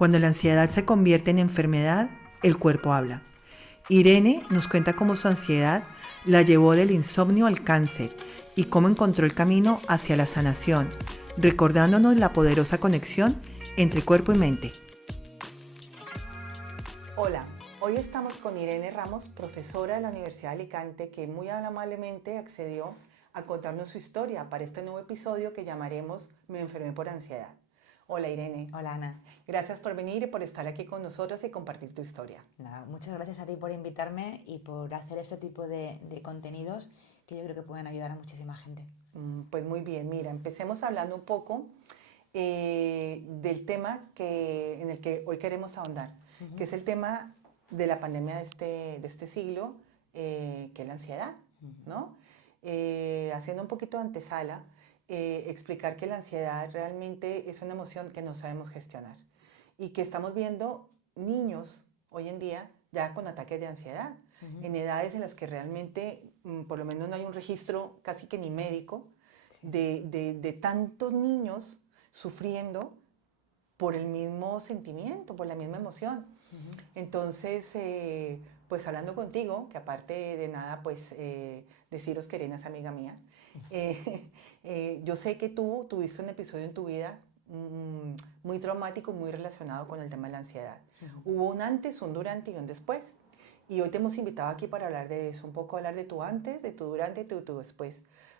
Cuando la ansiedad se convierte en enfermedad, el cuerpo habla. Irene nos cuenta cómo su ansiedad la llevó del insomnio al cáncer y cómo encontró el camino hacia la sanación, recordándonos la poderosa conexión entre cuerpo y mente. Hola, hoy estamos con Irene Ramos, profesora de la Universidad de Alicante, que muy amablemente accedió a contarnos su historia para este nuevo episodio que llamaremos Me enfermé por ansiedad. Hola Irene. Hola Ana. Gracias por venir y por estar aquí con nosotros y compartir tu historia. Nada, muchas gracias a ti por invitarme y por hacer este tipo de contenidos que yo creo que pueden ayudar a muchísima gente. Pues muy bien, mira, empecemos hablando un poco del tema en el que hoy queremos ahondar, que es el tema de la pandemia de este siglo, que es la ansiedad, ¿no? Haciendo un poquito de antesala, explicar que la ansiedad realmente es una emoción que no sabemos gestionar y que estamos viendo niños hoy en día ya con ataques de ansiedad, en edades en las que realmente, por lo menos no hay un registro casi que ni médico de tantos niños sufriendo por el mismo sentimiento, por la misma emoción. Entonces, pues hablando contigo, que aparte de nada, pues deciros que Irene es amiga mía, yo sé que tú tuviste un episodio en tu vida muy traumático, muy relacionado con el tema de la ansiedad. Hubo un antes, un durante y un después. Y hoy te hemos invitado aquí para hablar de eso, un poco hablar de tu antes, de tu durante y de tu después,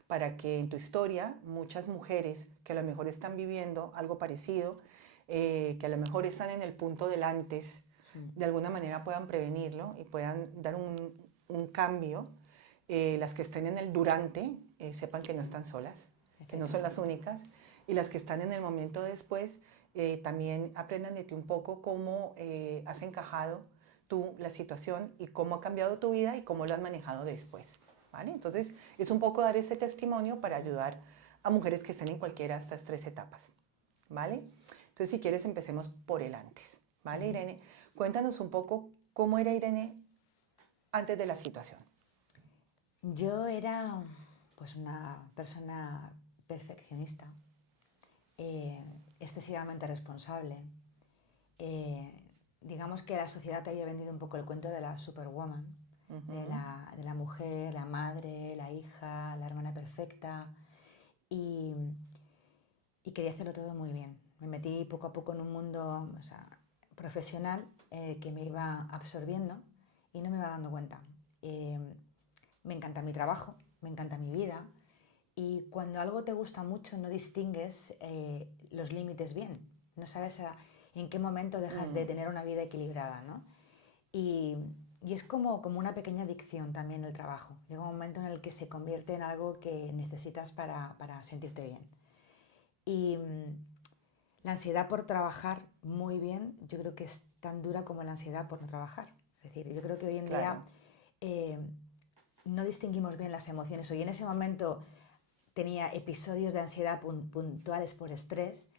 para que en tu historia muchas mujeres que a lo mejor están viviendo algo parecido, que a lo mejor están en el punto del antes, de alguna manera puedan prevenirlo y puedan dar un cambio. Las que estén en el durante, sepan que no están solas, que no son las únicas, y las que están en el momento después, también aprendan de ti un poco cómo has encajado tú la situación y cómo ha cambiado tu vida y cómo lo has manejado después, ¿vale? Entonces, es un poco dar ese testimonio para ayudar a mujeres que estén en cualquiera de estas tres etapas, ¿vale? Entonces, si quieres, empecemos por el antes, ¿vale, Irene? Cuéntanos un poco cómo era Irene antes de la situación. Yo era pues una persona perfeccionista, excesivamente responsable. Digamos que la sociedad te había vendido un poco el cuento de la superwoman, de la mujer, la madre, la hija, la hermana perfecta, y, y quería hacerlo todo muy bien. Me metí poco a poco en un mundo, o sea, profesional que me iba absorbiendo y no me iba dando cuenta. Me encanta mi trabajo, me encanta mi vida, y cuando algo te gusta mucho no distingues los límites bien. No sabes en qué momento dejas de tener una vida equilibrada, ¿no? Y, y es como una pequeña adicción también el trabajo. Llega un momento en el que se convierte en algo que necesitas para sentirte bien. Y la ansiedad por trabajar muy bien, yo creo que es tan dura como la ansiedad por no trabajar. Es decir, yo creo que hoy en día no distinguimos bien las emociones. Hoy en ese momento tenía episodios de ansiedad puntuales por estrés,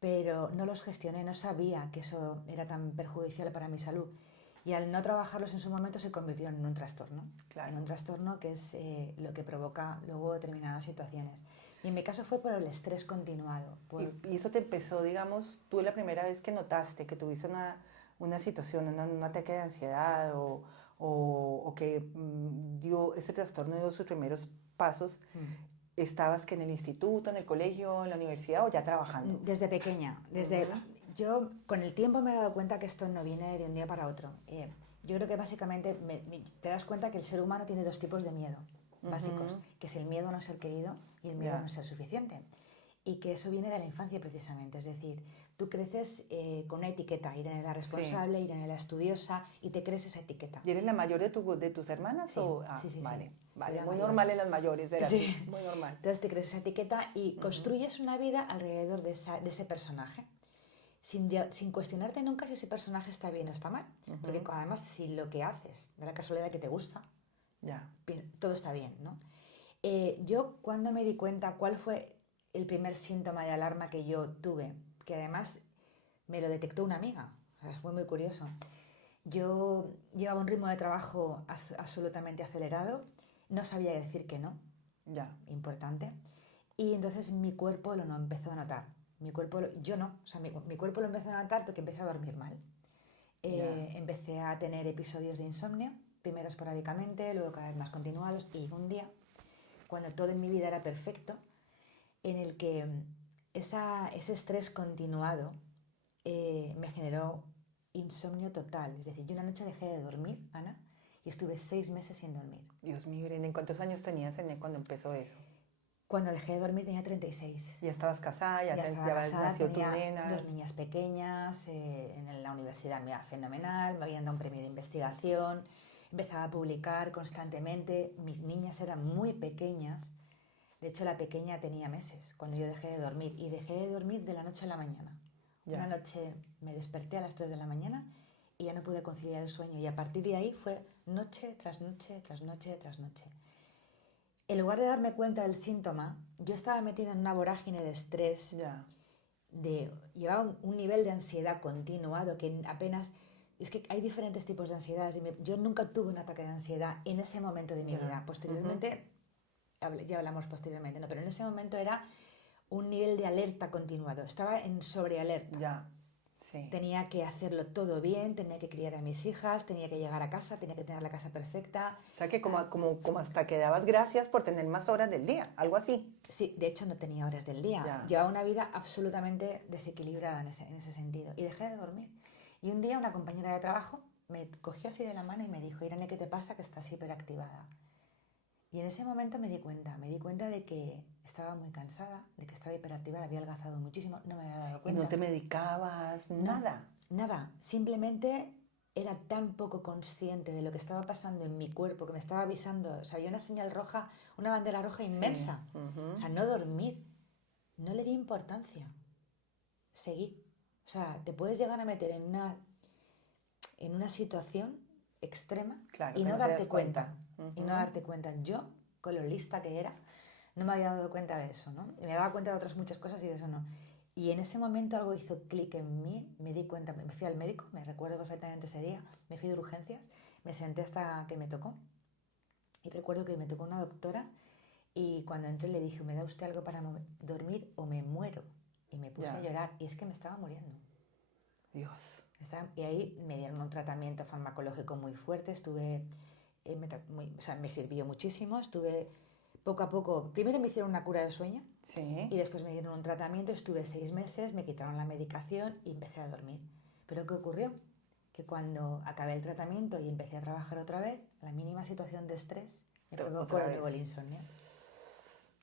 pero no los gestioné, no sabía que eso era tan perjudicial para mi salud. Y al no trabajarlos en su momento se convirtieron en un trastorno. Claro. En un trastorno que es lo que provoca luego determinadas situaciones. Y en mi caso fue por el estrés continuado. Y eso te empezó, digamos, tú la primera vez que notaste que tuviste una situación, un ataque de ansiedad o que ese trastorno dio sus primeros pasos, ¿estabas que en el instituto, en el colegio, en la universidad o ya trabajando? Desde pequeña. Yo con el tiempo me he dado cuenta que esto no viene de un día para otro. Yo creo que básicamente te das cuenta que el ser humano tiene dos tipos de miedo básicos, que es el miedo a no ser querido y el miedo a no ser suficiente. Y que eso viene de la infancia precisamente, es decir, tú creces con una etiqueta, Irene la responsable, Irene la estudiosa, y te crees esa etiqueta. ¿Y eres la mayor de tus hermanas? Sí, sí, vale, sí. Vale, muy normal en las mayores, era así, muy normal. Entonces te crees esa etiqueta y construyes una vida alrededor de ese personaje, sin cuestionarte nunca si ese personaje está bien o está mal, porque además si lo que haces, de la casualidad que te gusta, todo está bien, ¿no? Yo cuando me di cuenta cuál fue el primer síntoma de alarma que yo tuve, que además me lo detectó una amiga, o sea, fue muy curioso. Yo llevaba un ritmo de trabajo absolutamente acelerado, no sabía decir que no, importante, y entonces mi cuerpo lo empezó a notar. Mi cuerpo, yo no, o sea, mi cuerpo lo empezó a notar porque empecé a dormir mal. Empecé a tener episodios de insomnio, primero esporádicamente, luego cada vez más continuados, y un día, cuando todo en mi vida era perfecto, en el que ese estrés continuado me generó insomnio total. Es decir, yo una noche dejé de dormir, Ana, y estuve 6 meses sin dormir. Dios mío, Irene, ¿cuántos años tenías cuando empezó eso? Cuando dejé de dormir tenía 36. ¿Ya estabas casada? Ya estaba casada, nació tus tenía nenas? 2 niñas pequeñas, en la universidad me iba fenomenal, me habían dado un premio de investigación, empezaba a publicar constantemente, mis niñas eran muy pequeñas, de hecho la pequeña tenía meses cuando yo dejé de dormir, y dejé de dormir de la noche a la mañana. Ya. Una noche me desperté a las 3 de la mañana y ya no pude conciliar el sueño, y a partir de ahí fue noche tras noche, tras noche, tras noche. En lugar de darme cuenta del síntoma, yo estaba metida en una vorágine de estrés, Ya. llevaba un nivel de ansiedad continuado que apenas... Es que hay diferentes tipos de ansiedades. Yo nunca tuve un ataque de ansiedad en ese momento de mi vida. Posteriormente, ya hablamos posteriormente, ¿no? Pero en ese momento era un nivel de alerta continuado. Estaba en sobrealerta. Ya. Sí. Tenía que hacerlo todo bien, tenía que criar a mis hijas, tenía que llegar a casa, tenía que tener la casa perfecta. O sea que como hasta que dabas gracias por tener más horas del día, algo así. Sí, de hecho no tenía horas del día. Ya. Llevaba una vida absolutamente desequilibrada en ese sentido. Y dejé de dormir. Y un día una compañera de trabajo me cogió así de la mano y me dijo: Irene, ¿qué te pasa? Que estás hiperactivada. Y en ese momento me di cuenta de que estaba muy cansada, de que estaba hiperactivada, había adelgazado muchísimo, no me había dado ¿Y cuenta. no te medicabas? No, Nada. Nada, simplemente era tan poco consciente de lo que estaba pasando en mi cuerpo, que me estaba avisando, o sea, había una señal roja, una bandera roja inmensa. Sí. O sea, no dormir, no le di importancia, seguí. O sea, te puedes llegar a meter en una situación extrema, Claro, y que no no te darte das cuenta. cuenta. Y no darte cuenta. Yo, con lo lista que era, no me había dado cuenta de eso, ¿no? Y me daba cuenta de otras muchas cosas y de eso no. Y en ese momento algo hizo clic en mí, me di cuenta, me fui al médico, me recuerdo perfectamente ese día, me fui de urgencias, me senté hasta que me tocó. Y recuerdo que me tocó una doctora, y cuando entré le dije: ¿me da usted algo para dormir o me muero? Y me puse Ya. a llorar, y es que me estaba muriendo. Dios. Y ahí me dieron un tratamiento farmacológico muy fuerte, o sea, me sirvió muchísimo, estuve poco a poco, primero me hicieron una cura de sueño, Sí. y después me dieron un tratamiento, estuve 6 meses, me quitaron la medicación y empecé a dormir. Pero ¿qué ocurrió? Que cuando acabé el tratamiento y empecé a trabajar otra vez, la mínima situación de estrés me provocó de nuevo el insomnio.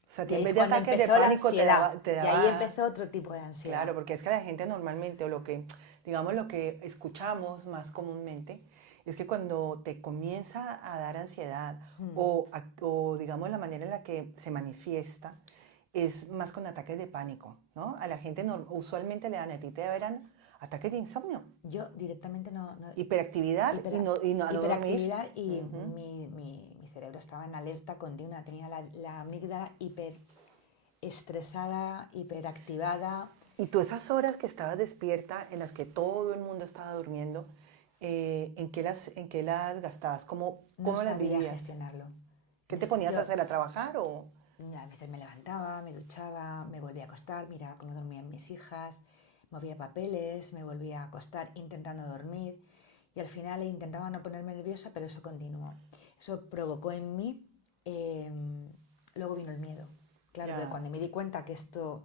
O sea, Y ahí en vez es de cuando ataques de empezó la pánico ansiedad. te Y daba... ahí empezó otro tipo de ansiedad. Claro, porque es que la gente normalmente, o lo que, digamos, lo que escuchamos más comúnmente, es que cuando te comienza a dar ansiedad o, digamos, la manera en la que se manifiesta es más con ataques de pánico, ¿no? A la gente usualmente le dan, a ti te verán ataques de insomnio, Yo directamente no hiperactividad y no a no dormir. hiperactividad, y Ujú. mi cerebro estaba en alerta continua, tenía la amígdala hiper estresada, hiperactivada. Y tú esas horas que estabas despierta, en las que todo el mundo estaba durmiendo, en qué las gastabas? No ¿Cómo las sabía vivías? gestionarlo. ¿Qué te ponías a hacer? ¿A trabajar o...? A veces me levantaba, me duchaba, me volvía a acostar, miraba cómo dormían mis hijas, movía papeles, me volvía a acostar intentando dormir, y al final intentaba no ponerme nerviosa, pero eso continuó. Eso provocó en mí, luego vino el miedo. Claro, porque cuando me di cuenta que esto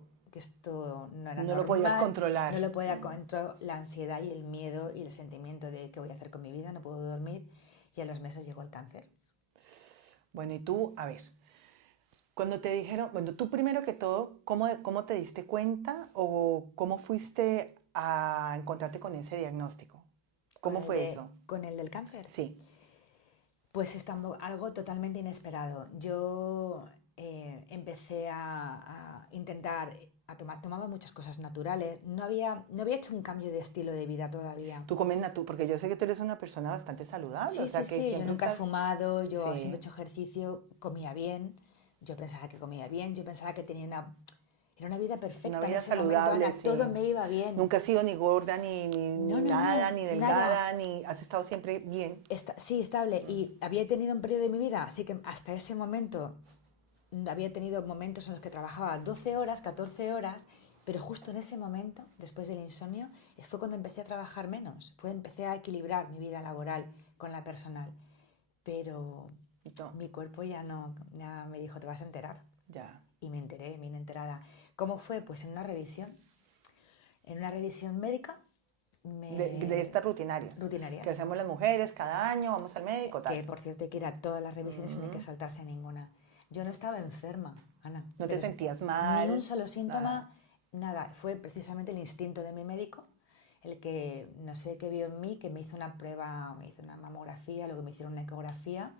no era No normal, lo podías controlar. no lo podía controlar, la ansiedad y el miedo y el sentimiento de qué voy a hacer con mi vida, no puedo dormir, y a los meses llegó el cáncer. Bueno, y tú, a ver, cuando te dijeron, bueno, tú primero que todo, ¿cómo te diste cuenta o cómo fuiste a encontrarte con ese diagnóstico? ¿Cómo fue eso? ¿Con el del cáncer? Sí. Pues es algo totalmente inesperado. Yo empecé a intentar, tomaba muchas cosas naturales, no había hecho un cambio de estilo de vida todavía. Tú comes porque yo sé que tú eres una persona bastante saludable. Sí, o sea, sí, que sí, yo siempre nunca he estás... fumado, yo Sí. siempre he hecho ejercicio, comía bien, yo pensaba que comía bien, yo pensaba que era una vida perfecta. Una vida en ese saludable, momento, Ana, sí. todo me iba bien. Nunca has sido ni gorda, ni No, nada, ni delgada, nada. ni has estado siempre bien. Sí, estable. Y había tenido un periodo de mi vida, así que hasta ese momento había tenido momentos en los que trabajaba 12 horas, 14 horas, Pero justo en ese momento, después del insomnio, fue cuando empecé a trabajar menos. Empecé a equilibrar mi vida laboral con la personal. Pero No. mi cuerpo ya me dijo, te vas a enterar. Ya. Y me enteré, bien enterada. ¿Cómo fue? Pues en una revisión. En una revisión médica. De estas rutinarias. Rutinarias. Que hacemos las mujeres cada año, vamos al médico, tal. Que por cierto hay que ir a todas las revisiones y no hay que saltarse ninguna. Yo no estaba enferma, Ana. ¿No te sentías mal? Ni un solo síntoma, nada. Fue precisamente el instinto de mi médico, el que no sé qué vio en mí, que me hizo una prueba, me hizo una mamografía, luego me hicieron una ecografía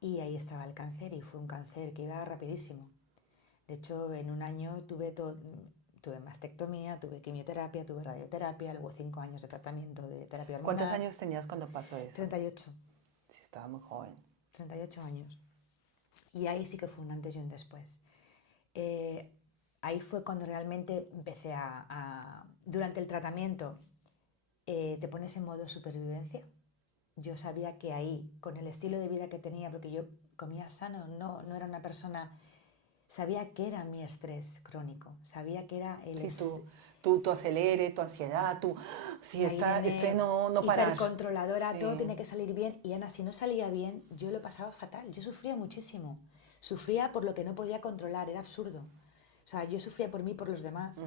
y ahí estaba el cáncer y fue un cáncer que iba rapidísimo. De hecho, en un año tuve mastectomía, tuve quimioterapia, tuve radioterapia, luego 5 años de tratamiento de terapia hormonal. ¿Cuántos años tenías cuando pasó eso? 38. Sí, estaba muy joven. 38 años. Y ahí sí que fue un antes y un después. Ahí fue cuando realmente empecé durante el tratamiento, te pones en modo supervivencia. Yo sabía que ahí, con el estilo de vida que tenía, porque yo comía sano, no era una persona... Sabía que era mi estrés crónico, sabía que era el... Sí, tu acelere, tu ansiedad, no parar. Hipercontroladora, sí. Todo tenía que salir bien. Y Ana, si no salía bien, yo lo pasaba fatal. Yo sufría muchísimo. Sufría por lo que no podía controlar, era absurdo. O sea, yo sufría por mí y por los demás.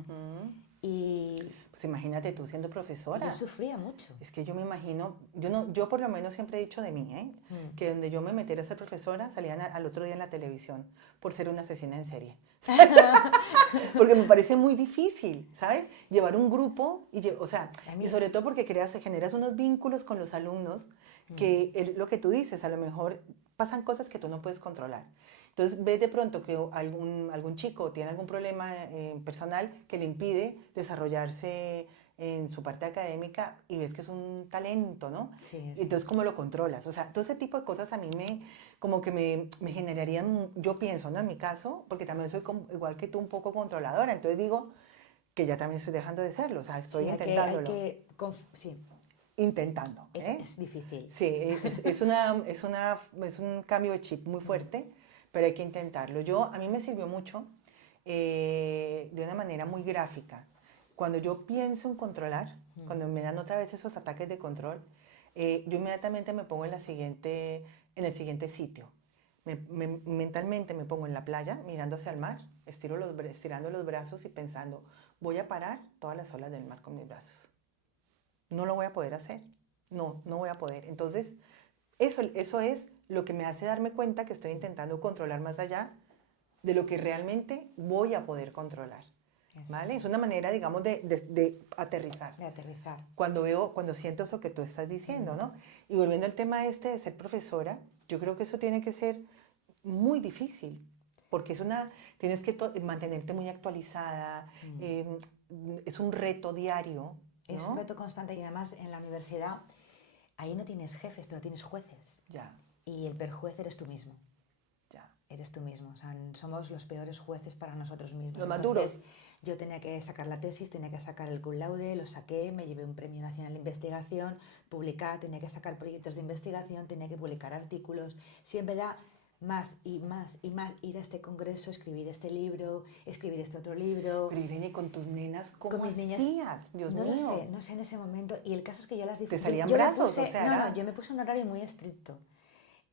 Y... Pues imagínate tú siendo profesora. Yo sufría mucho. Es que yo me imagino, yo por lo menos siempre he dicho de mí, que donde yo me metiera a ser profesora, salían al otro día en la televisión por ser una asesina en serie. Porque me parece muy difícil, ¿sabes? Llevar un grupo, y sobre todo porque generas unos vínculos con los alumnos, que es lo que tú dices, a lo mejor pasan cosas que tú no puedes controlar. Entonces ves de pronto que algún chico tiene algún problema personal que le impide desarrollarse en su parte académica y ves que es un talento, ¿no? Sí, Entonces, ¿cómo lo controlas? O sea, todo ese tipo de cosas a mí me generarían, yo pienso, ¿no? En mi caso, porque también soy igual que tú un poco controladora, entonces digo que ya también estoy dejando de serlo, o sea, estoy intentándolo. Sí. Intentando. Es difícil. Sí, es un cambio de chip muy fuerte, pero hay que intentarlo. A mí me sirvió mucho de una manera muy gráfica. Cuando yo pienso en controlar, cuando me dan otra vez esos ataques de control, yo inmediatamente me pongo en el siguiente sitio. Mentalmente me pongo en la playa, mirando hacia el mar, estirando los brazos y pensando, voy a parar todas las olas del mar con mis brazos. No lo voy a poder hacer. No voy a poder. Entonces, eso es lo que me hace darme cuenta que estoy intentando controlar más allá de lo que realmente voy a poder controlar. ¿Vale? Es una manera, digamos, de aterrizar. De aterrizar. Cuando siento eso que tú estás diciendo, ¿no? Y volviendo al tema de ser profesora, yo creo que eso tiene que ser muy difícil, porque tienes que mantenerte muy actualizada, es un reto diario, ¿no? Es un reto constante y además en la universidad ahí no tienes jefes, pero tienes jueces. Ya. Y el peor juez eres tú mismo. Ya. Eres tú mismo. O sea, somos los peores jueces para nosotros mismos. Los más duros. Yo tenía que sacar la tesis, tenía que sacar el cum laude, lo saqué, me llevé un premio nacional de investigación, publicar, tenía que sacar proyectos de investigación, tenía que publicar artículos. Siempre era más y más y más ir a este congreso, escribir este libro, escribir este otro libro. Pero Irene, con tus nenas, ¿cómo con mis niñas, hacías? Dios mío. No sé en ese momento. Y el caso es que yo las ¿Te salían brazos? Yo me puse un horario muy estricto.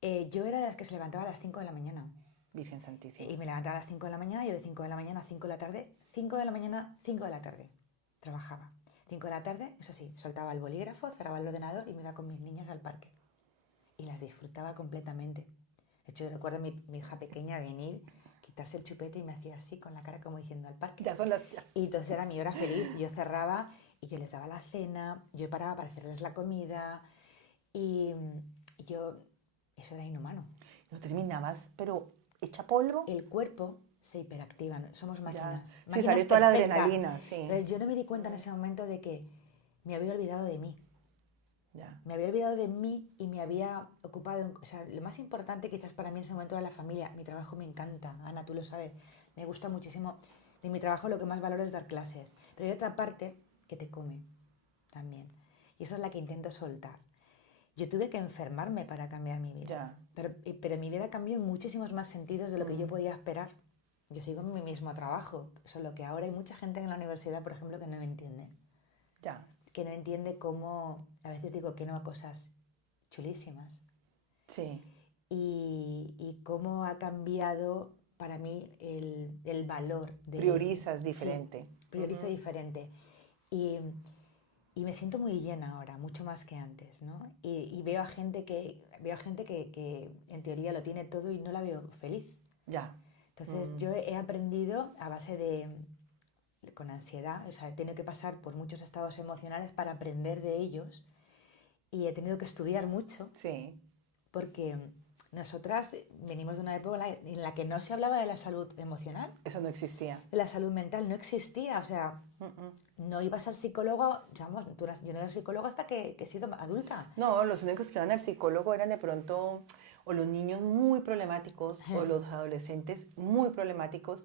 Yo era de las que se levantaba a las 5 de la mañana. Virgen Santísima. Y me levantaba a las 5 de la mañana, yo de 5 de la mañana a 5 de la tarde, 5 de la mañana, 5 de la tarde, trabajaba. 5 de la tarde, eso sí, soltaba el bolígrafo, cerraba el ordenador y me iba con mis niñas al parque. Y las disfrutaba completamente. De hecho, yo recuerdo a mi hija pequeña venir, quitarse el chupete y me hacía así con la cara como diciendo al parque. Ya son las... Y entonces era mi hora feliz. Yo cerraba y yo les daba la cena, yo paraba para hacerles la comida y eso era inhumano. No terminabas, pero hecha polvo. El cuerpo se hiperactiva, somos máquinas. Sí, sale toda la adrenalina, sí. Entonces yo no me di cuenta en ese momento de que me había olvidado de mí. Ya. Me había olvidado de mí y me había ocupado, o sea, lo más importante quizás para mí en ese momento era la familia. Mi trabajo me encanta, Ana, tú lo sabes, me gusta muchísimo. De mi trabajo lo que más valoro es dar clases, pero hay otra parte que te come también. Y esa es la que intento soltar. Yo tuve que enfermarme para cambiar mi vida, pero mi vida cambió en muchísimos más sentidos de lo que yo podía esperar. Yo sigo en mi mismo trabajo, solo que ahora hay mucha gente en la universidad, por ejemplo, que no me entiende. Ya. Que no entiende cómo, a veces digo que no a cosas chulísimas. Sí. Y cómo ha cambiado para mí el valor de... Priorizas Sí, diferente. priorizo diferente. Y, y me siento muy llena ahora, mucho más que antes, ¿no? Y veo a gente que en teoría lo tiene todo y no la veo feliz. Ya. Entonces yo he aprendido a base de, con ansiedad, o sea, he tenido que pasar por muchos estados emocionales para aprender de ellos y he tenido que estudiar mucho Sí. porque nosotras venimos de una época en la que no se hablaba de la salud emocional, Eso no existía. de la salud mental, no existía, o sea, no ibas al psicólogo, digamos, yo no he ido al psicólogo hasta que he sido adulta. No, los únicos que iban al psicólogo eran de pronto o los niños muy problemáticos o los adolescentes muy problemáticos,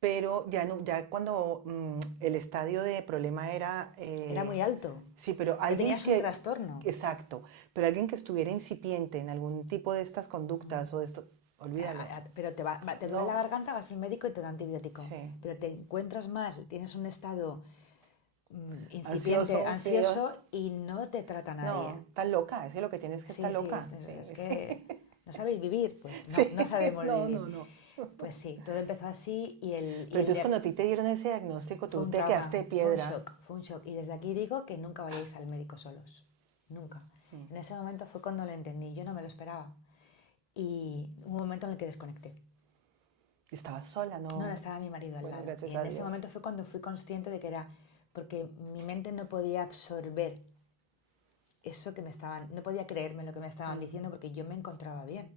pero ya, no, ya cuando el estadio de problema era... Era muy alto. sí, pero Que alguien tenías un que... trastorno. Exacto, pero alguien que estuviera incipiente en algún tipo de estas conductas o de esto, olvídalo. Pero te duele No, la garganta, vas al médico y te da antibiótico. sí. Pero te encuentras mal, tienes un estado incipiente, Ansioso, sí. ansioso y no te trata nadie. No, estás loca, es que lo que tienes es que Sí, estar sí, loca. es que no sabéis vivir, pues no, Sí, no sabemos no, vivir. no, no. Pues sí, todo empezó así y Pero entonces cuando a ti te dieron ese diagnóstico, fue tú un te trauma, quedaste de fue un piedra. shock, fue un shock. Y desde aquí digo que nunca vayáis al médico solos, nunca. En ese momento fue cuando lo entendí, yo no me lo esperaba. Y hubo un momento en el que desconecté. Estabas sola, ¿no? No, no estaba mi marido al Bueno, lado. gracias Y a en ese Dios. momento fue cuando fui consciente de que era porque mi mente no podía absorber eso que me estaban, no podía creerme lo que me estaban diciendo porque yo me encontraba bien.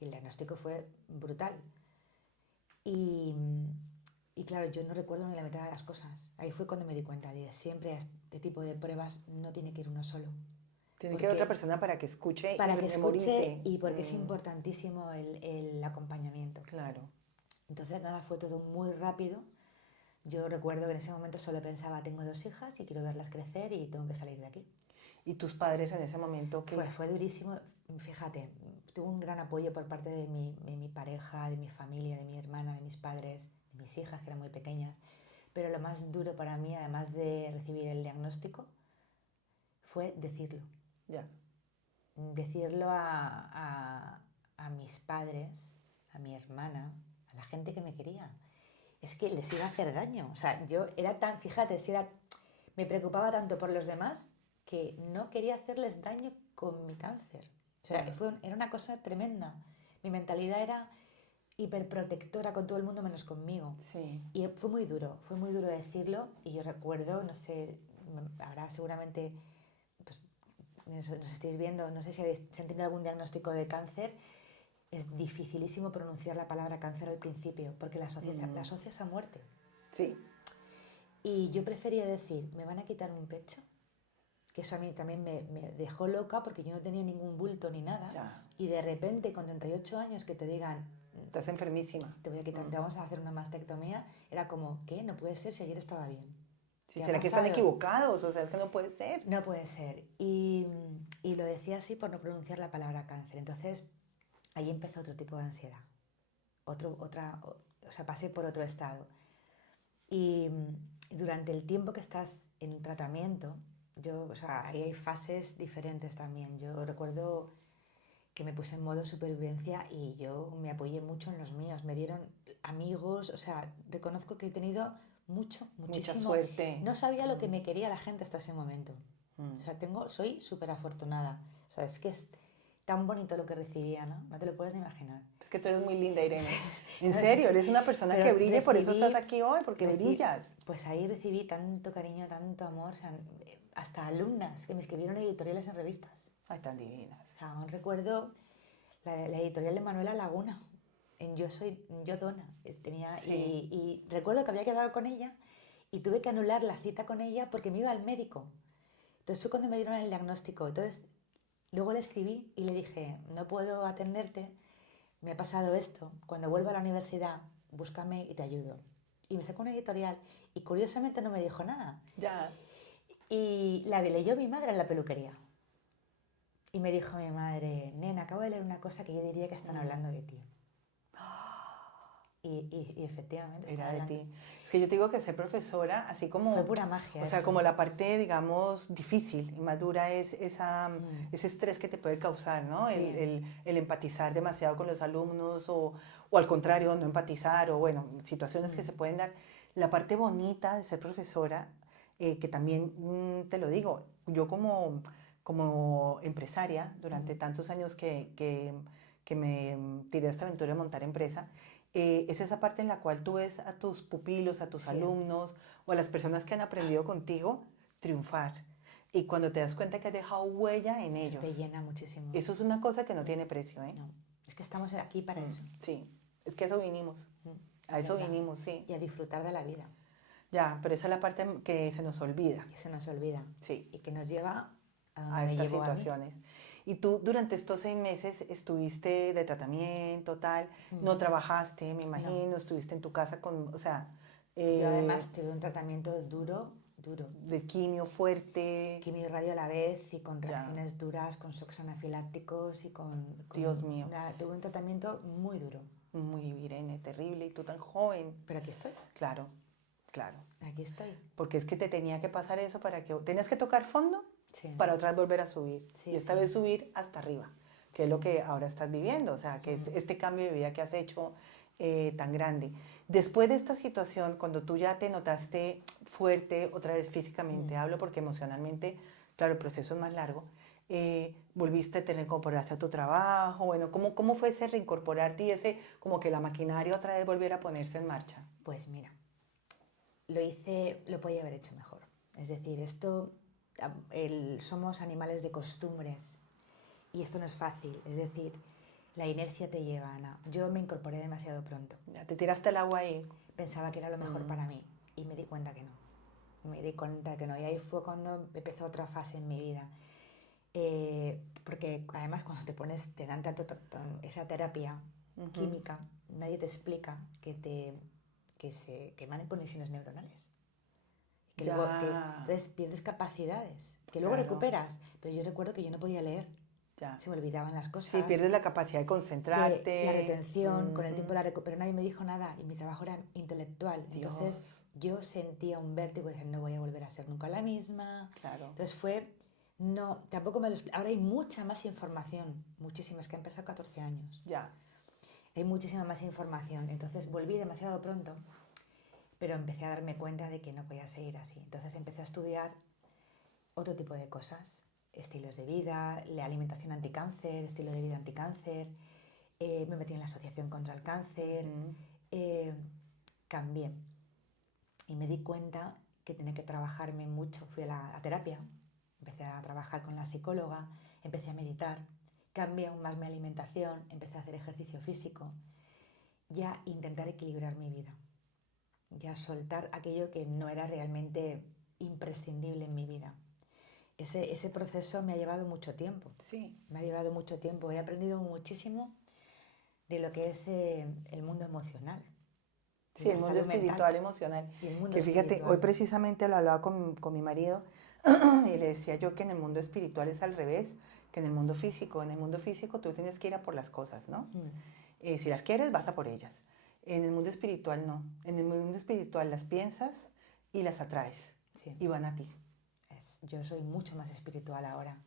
Y el diagnóstico fue brutal. Y, y claro, yo no recuerdo ni la mitad de las cosas. Ahí fue cuando me di cuenta de siempre a este tipo de pruebas no tiene que ir uno solo. Tiene que haber otra persona para que escuche Para y que escuche memorice. y porque es importantísimo el acompañamiento. Claro. Entonces nada, fue todo muy rápido. Yo recuerdo que en ese momento solo pensaba, tengo 2 hijas y quiero verlas crecer y tengo que salir de aquí. ¿Y tus padres en ese momento qué? Fue durísimo, fíjate, tuve un gran apoyo por parte de mi pareja, de mi familia, de mi hermana, de mis padres, de mis hijas que eran muy pequeñas. Pero lo más duro para mí, además de recibir el diagnóstico, fue decirlo. Ya. Decirlo a mis padres, a mi hermana, a la gente que me quería. Es que les iba a hacer daño. O sea, yo era tan, fíjate, me preocupaba tanto por los demás que no quería hacerles daño con mi cáncer. O sea, era una cosa tremenda. Mi mentalidad era hiperprotectora con todo el mundo menos conmigo. Sí. Y fue muy duro decirlo. Y yo recuerdo, no sé, ahora seguramente pues, nos estáis viendo, no sé si han tenido algún diagnóstico de cáncer. Es dificilísimo pronunciar la palabra cáncer al principio porque la asocias a muerte. Sí. Y yo prefería decir, me van a quitar un pecho, que eso a mí también me dejó loca porque yo no tenía ningún bulto ni nada. Ya. Y de repente con 38 años que te digan, Estás enfermísima. te voy a quitar, te vamos a hacer una mastectomía, era como, ¿qué? No puede ser si ayer estaba bien. Sí, ¿será que están equivocados? O sea, es que no puede ser. No puede ser. Y lo decía así por no pronunciar la palabra cáncer. Entonces, ahí empezó otro tipo de ansiedad. O sea, pasé por otro estado. Y durante el tiempo que estás en tratamiento, o sea, ahí hay fases diferentes también. Yo recuerdo que me puse en modo supervivencia y yo me apoyé mucho en los míos. Me dieron amigos, o sea, reconozco que he tenido muchísimo. Mucha suerte. No sabía lo que me quería la gente hasta ese momento. O sea, soy súper afortunada. O sea, es que es tan bonito lo que recibía, ¿no? No te lo puedes ni imaginar. Es que tú eres muy linda, Irene. En serio, eres una persona que brilla, por eso estás aquí hoy, porque brillas. Pues ahí recibí tanto cariño, tanto amor, o sea, hasta alumnas que me escribieron editoriales en revistas. Ay, tan divinas. O sea, aún recuerdo la editorial de Manuela Laguna, en Yo Dona. Sí. Y recuerdo que había quedado con ella y tuve que anular la cita con ella porque me iba al médico. Entonces fue cuando me dieron el diagnóstico. Entonces luego le escribí y le dije, no puedo atenderte, me ha pasado esto, cuando vuelva a la universidad, búscame y te ayudo. Y me sacó una editorial y curiosamente no me dijo nada. Ya. Y la leyó mi madre en la peluquería. Y me dijo mi madre, nena, acabo de leer una cosa que yo diría que están hablando de ti. y efectivamente Era estaba de hablando. ti. Es que yo te digo que ser profesora, así como, Fue pura magia o sea, eso. como la parte, digamos, difícil y más dura es ese estrés que te puede causar, ¿no? Sí. El empatizar demasiado con los alumnos o al contrario, no empatizar o, bueno, situaciones que se pueden dar. La parte bonita de ser profesora, que también te lo digo, yo como empresaria, durante tantos años que me tiré a esta aventura de montar empresa, es esa parte en la cual tú ves a tus pupilos, a tus Sí. alumnos o a las personas que han aprendido contigo triunfar. Y cuando te das cuenta que has dejado huella en Eso ellos, te llena muchísimo. eso es una cosa que no tiene precio, ¿eh? No, es que estamos aquí para eso. Sí, es que a eso vinimos. A eso ¿Verdad? vinimos, sí. Y a disfrutar de la vida, Ya, pero esa es la parte que se nos olvida, que se nos olvida. sí, Y que nos lleva a donde a me estas llevó a mí. situaciones. Y tú durante estos 6 meses estuviste de tratamiento, tal, no trabajaste, me No. imagino, estuviste en tu casa con, o sea, Yo además tuve un tratamiento duro, de quimio fuerte. quimio y radio a la vez y con Ya. reacciones duras, con shocks anafilácticos y con Dios mío. tuve un tratamiento muy duro. Muy, Irene, terrible, y tú tan joven. Pero aquí estoy, Claro, claro. aquí estoy. Porque es que te tenía que pasar eso para que tenías que tocar fondo Sí. para otra vez volver a subir. Sí, y esta sí. vez subir hasta arriba, que es lo que ahora estás viviendo. O sea, que es este cambio de vida que has hecho tan grande. Después de esta situación, cuando tú ya te notaste fuerte, otra vez físicamente, hablo porque emocionalmente, claro, el proceso es más largo. Volviste a te reincorporaste a tu trabajo, bueno, ¿cómo fue ese reincorporarte y ese como que la maquinaria otra vez volviera a ponerse en marcha? Pues mira, lo podía haber hecho mejor. Es decir, somos animales de costumbres y esto no es fácil. Es decir, la inercia te lleva, Ana. Yo me incorporé demasiado pronto. Ya, te tiraste el agua ahí. Pensaba que era lo mejor para mí y me di cuenta que no. Me di cuenta que no y ahí fue cuando empezó otra fase en mi vida. Porque además cuando te dan esa terapia química, nadie te explica que se queman en conexiones neuronales. Entonces pierdes capacidades, que luego recuperas. Pero yo recuerdo que yo no podía leer. Ya. Se me olvidaban las cosas. Sí, pierdes la capacidad de concentrarte. La retención, con el tiempo la recupero. Nadie me dijo nada y mi trabajo era intelectual. Dios. Entonces yo sentía un vértigo y dije, no voy a volver a ser nunca la misma. Claro. Entonces no, tampoco me lo explico. Ahora hay mucha más información, muchísimas, que han pasado 14 años. Ya. Hay muchísima más información. Entonces volví demasiado pronto, pero empecé a darme cuenta de que no podía seguir así. Entonces empecé a estudiar otro tipo de cosas. Estilos de vida, la alimentación anticáncer, estilo de vida anticáncer, me metí en la Asociación contra el Cáncer, cambié y me di cuenta que tenía que trabajarme mucho. Fui a la terapia, empecé a trabajar con la psicóloga, empecé a meditar, cambié aún más mi alimentación, empecé a hacer ejercicio físico, ya intentar equilibrar mi vida, ya soltar aquello que no era realmente imprescindible en mi vida. Ese proceso me ha llevado mucho tiempo. Sí. Me ha llevado mucho tiempo. He aprendido muchísimo de lo que es el mundo emocional. Sí, el mundo espiritual, emocional. Y el mundo que fíjate, espiritual. hoy precisamente lo hablaba con mi marido y le decía yo que en el mundo espiritual es al revés que en el mundo físico. En el mundo físico tú tienes que ir a por las cosas, ¿no? Si las quieres, vas a por ellas. En el mundo espiritual no. En el mundo espiritual las piensas y las atraes. Sí. Y van a ti. Yo soy mucho más espiritual ahora.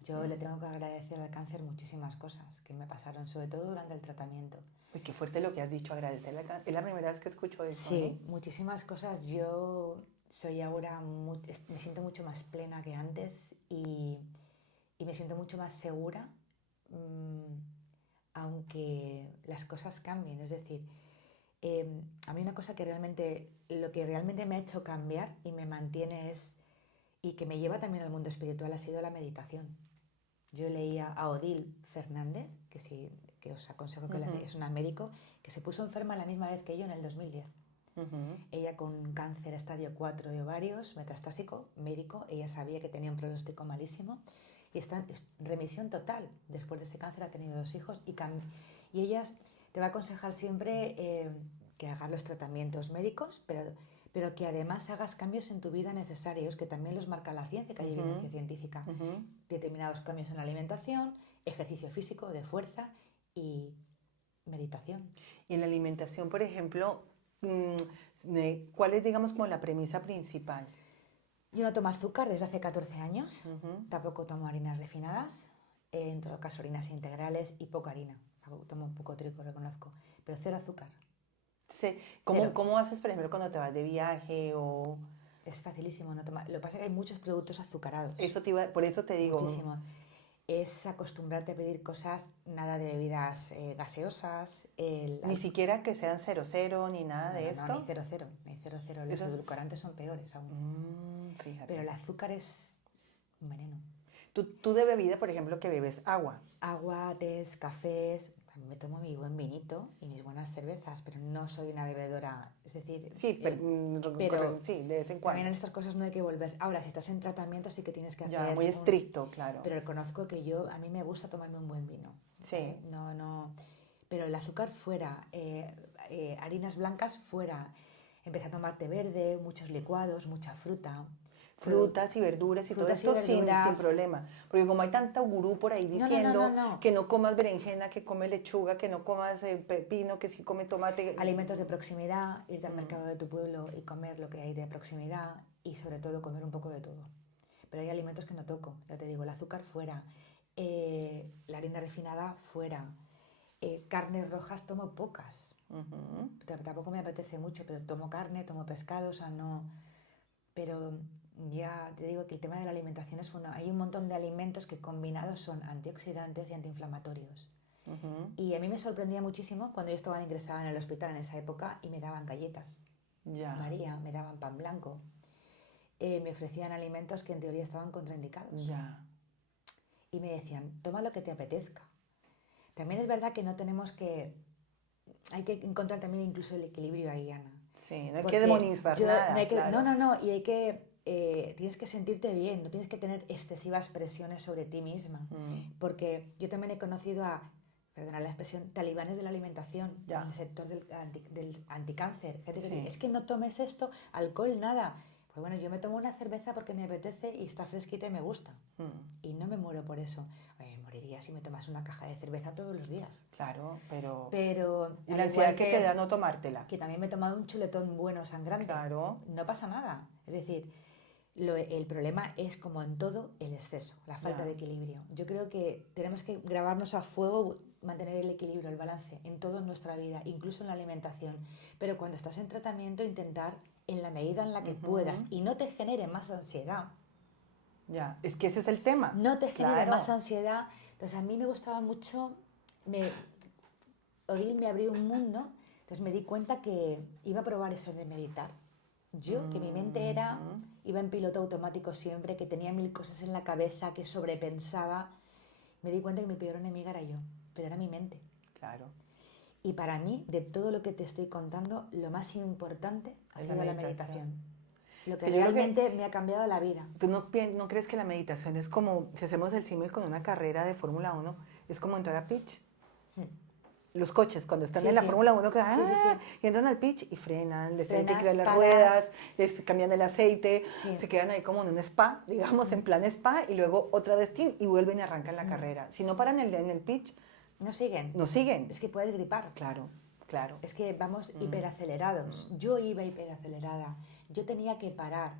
Yo le tengo que agradecer al cáncer muchísimas cosas que me pasaron, sobre todo durante el tratamiento. Uy, qué fuerte lo que has dicho, agradecer al cáncer. Es la primera vez que escucho eso. Sí, muchísimas cosas. Yo soy ahora, me siento mucho más plena que antes y me siento mucho más segura, aunque las cosas cambien. Es decir, a mí una cosa lo que realmente me ha hecho cambiar y me mantiene y que me lleva también al mundo espiritual ha sido la meditación. Yo leía a Odile Fernández, que os aconsejo que es una médico, que se puso enferma la misma vez que yo en el 2010. Ella con cáncer estadio 4 de ovarios, metastásico, médico, ella sabía que tenía un pronóstico malísimo y está en remisión total. Después de ese cáncer ha tenido 2 hijos y ella te va a aconsejar siempre que hagas los tratamientos médicos, pero que además hagas cambios en tu vida necesarios, que también los marca la ciencia, que hay evidencia científica. Determinados cambios en la alimentación, ejercicio físico de fuerza y meditación. Y en la alimentación, por ejemplo, ¿cuál es, digamos, como la premisa principal? Yo no tomo azúcar desde hace 14 años, Ujú. tampoco tomo harinas refinadas, en todo caso harinas integrales y poca harina. Tomo poco trigo, reconozco, pero cero azúcar. Sí. Cero. ¿Cómo haces, por ejemplo, cuando te vas de viaje o...? Es facilísimo no tomar. Lo que pasa es que hay muchos productos azucarados, Por eso te digo, muchísimo. Es acostumbrarte a pedir cosas, nada de bebidas gaseosas, ni siquiera que sean 00 ni nada no, de no, no, ni esto. cero cero, ni cero cero. Los Esas... edulcorantes son peores aún. Pero Fíjate. el azúcar es un veneno. Tú de bebida, por ejemplo, que bebes agua. Agua, tés, cafés. A mí me tomo mi buen vinito y mis buenas cervezas, pero no soy una bebedora. Es decir, Sí, pero sí, de vez en también cuando. en estas cosas no hay que volver. Ahora, si estás en tratamiento, sí que tienes que Ya, hacer muy estricto, claro. Pero reconozco que a mí me gusta tomarme un buen vino. Sí. No, no. Pero el azúcar fuera, harinas blancas fuera. Empecé a tomar té verde, muchos licuados, mucha fruta. Frutas y verduras y todo Frutas y esto sin verduras. problema. Porque como hay tanta gurú por ahí No, diciendo no. que no comas berenjena, que come lechuga, que no comas pepino, que sí come tomate. Alimentos de proximidad, irte al mercado de tu pueblo y comer lo que hay de proximidad y sobre todo comer un poco de todo. Pero hay alimentos que no toco, ya te digo, el azúcar fuera, la harina refinada fuera, carnes rojas tomo pocas. Tampoco me apetece mucho, pero tomo carne, tomo pescado, o sea, no... Pero ya te digo que el tema de la alimentación es fundamental. Hay un montón de alimentos que combinados son antioxidantes y antiinflamatorios. Y a mí me sorprendía muchísimo cuando yo estaba ingresada en el hospital en esa época y me daban galletas. Ya. María, me daban pan blanco. Me ofrecían alimentos que en teoría estaban contraindicados. Ya. Y me decían, toma lo que te apetezca. También es verdad que no tenemos que... Hay que encontrar también incluso el equilibrio ahí, Ana. Sí, no hay Porque que demonizar nada, no hay que, claro. no, y hay que... tienes que sentirte bien, no tienes que tener excesivas presiones sobre ti misma. Porque yo también he conocido a, perdona la expresión, talibanes de la alimentación Ya. en el sector del anticáncer. Gente que Sí. dice, es que no tomes esto, alcohol, nada. Pues bueno, yo me tomo una cerveza porque me apetece y está fresquita y me gusta. Y no me muero por eso. Me moriría si me tomas una caja de cerveza todos los días. Claro, pero... Y al la ansiedad igual que te da no tomártela. que también me he tomado un chuletón bueno sangrante. Claro. No pasa nada. Es decir, el problema es, como en todo, el exceso, la falta Ya. de equilibrio. Yo creo que tenemos que grabarnos a fuego, mantener el equilibrio, el balance en toda nuestra vida, incluso en la alimentación. Pero cuando estás en tratamiento, intentar en la medida en la que puedas y no te genere más ansiedad. Ya, es que ese es el tema. No te genere Claro. más ansiedad. Entonces a mí me gustaba mucho, Odile me abrió un mundo, entonces me di cuenta que iba a probar eso de meditar. Yo, que mi mente iba en piloto automático siempre, que tenía mil cosas en la cabeza, que sobrepensaba, me di cuenta que mi peor enemiga era yo, pero era mi mente. Claro. Y para mí, de todo lo que te estoy contando, lo más importante ha sido la meditación. Lo que Sí, yo creo realmente me ha cambiado la vida. ¿Tú no crees que la meditación es como, si hacemos el símil con una carrera de Fórmula 1, es como entrar a pitch? Los coches, cuando están Sí, en la sí. Fórmula 1, que Sí. y entran al pitch y frenan, les tienen que Frenas, quitar las paras. ruedas, les cambian el aceite, Sí. se quedan ahí como en un spa, digamos, en plan spa, y luego otra vez y vuelven y arrancan la carrera. Si no paran en el pitch, No siguen. no siguen. Es que puedes gripar. Claro, claro. Es que vamos hiperacelerados. Yo iba hiperacelerada. Yo tenía que parar.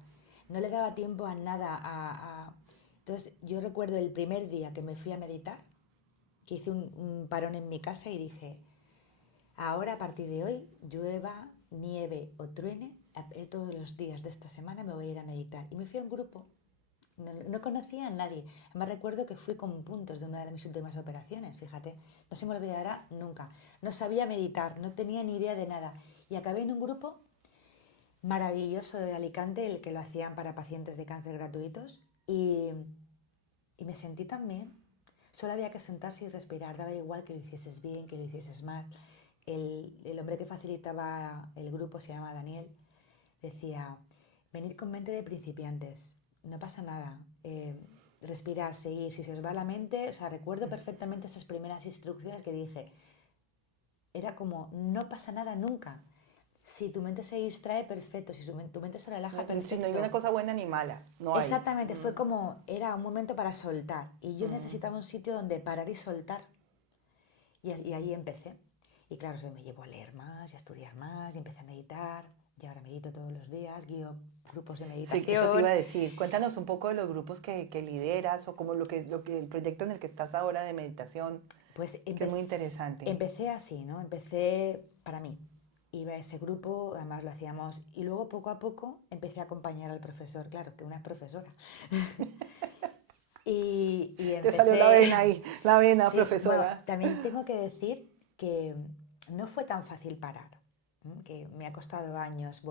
No le daba tiempo a nada. Entonces, yo recuerdo el primer día que me fui a meditar, que hice un parón en mi casa y dije, ahora a partir de hoy, llueva, nieve o truene, todos los días de esta semana me voy a ir a meditar. Y me fui a un grupo. No conocía a nadie. Además recuerdo que fui con puntos de una de mis últimas operaciones, fíjate. No se me olvidará nunca. No sabía meditar, no tenía ni idea de nada. Y acabé en un grupo maravilloso de Alicante, el que lo hacían para pacientes de cáncer gratuitos. Y me sentí tan bien. Solo había que sentarse y respirar. Daba igual que lo hicieses bien, que lo hicieses mal. El hombre que facilitaba el grupo, se llama Daniel, decía, venid con mente de principiantes. No pasa nada, respirar, seguir, si se os va la mente, o sea, recuerdo perfectamente esas primeras instrucciones que dije, era como, no pasa nada nunca, si tu mente se distrae, perfecto, si tu mente se relaja, perfecto. Si no hay una cosa buena ni mala, no hay. Exactamente, fue como, era un momento para soltar, y yo necesitaba un sitio donde parar y soltar, y ahí empecé. Y claro, eso me llevó a leer más y a estudiar más y empecé a meditar. Y ahora medito todos los días, guío grupos de Sí, eso te iba meditación. a decir. Cuéntanos un poco de los grupos que lideras o como el proyecto en el que estás ahora de meditación, Pues que es muy interesante. empecé así, ¿no? Empecé para mí. Iba a ese grupo, además lo hacíamos, y luego poco a poco empecé a acompañar al profesor, claro, que una es profesora. Y Te salió la empecé, vena ahí, la vena, sí, bueno, profesora. también tengo que decir que no fue tan fácil parar, ¿no? Que me ha costado años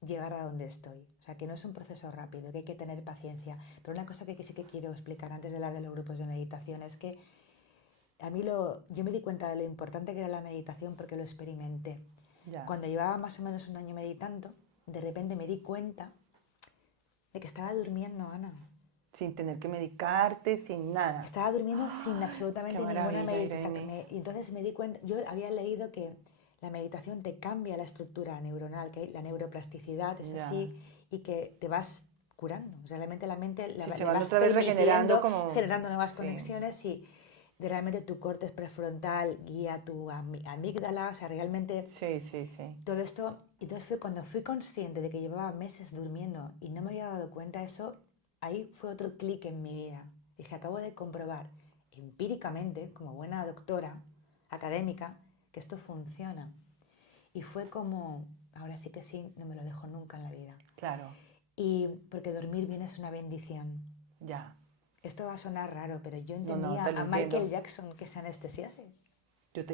llegar a donde estoy. O sea, que no es un proceso rápido, que hay que tener paciencia. Pero una cosa que sí que quiero explicar antes de hablar de los grupos de meditación es que yo me di cuenta de lo importante que era la meditación porque lo experimenté. Ya. Cuando llevaba más o menos un año meditando, de repente me di cuenta de que estaba durmiendo, Ana. Sin tener que medicarte, sin nada. Estaba durmiendo sin ¡Ay, qué absolutamente ninguna maravilla, meditación. Irene! Y entonces me di cuenta, yo había leído que la meditación te cambia la estructura neuronal, que la neuroplasticidad es Ya. así y que te vas curando. O sea, realmente la mente Sí, se le van vas otra vez regenerando permitiendo, como... generando nuevas Sí, conexiones y realmente tu córtex prefrontal guía tu amígdala. O sea, realmente sí, sí, sí. todo esto. Entonces fue cuando fui consciente de que llevaba meses durmiendo y no me había dado cuenta de eso, ahí fue otro clic en mi vida. Dije, acabo de comprobar empíricamente, como buena doctora académica, que esto funciona. Y fue como, ahora sí que sí, no me lo dejo nunca en la vida. Claro, Y porque dormir bien es una bendición. ya. Esto va a sonar raro, pero yo No, no, entendía te lo a Michael entiendo. Jackson que se anestesiase.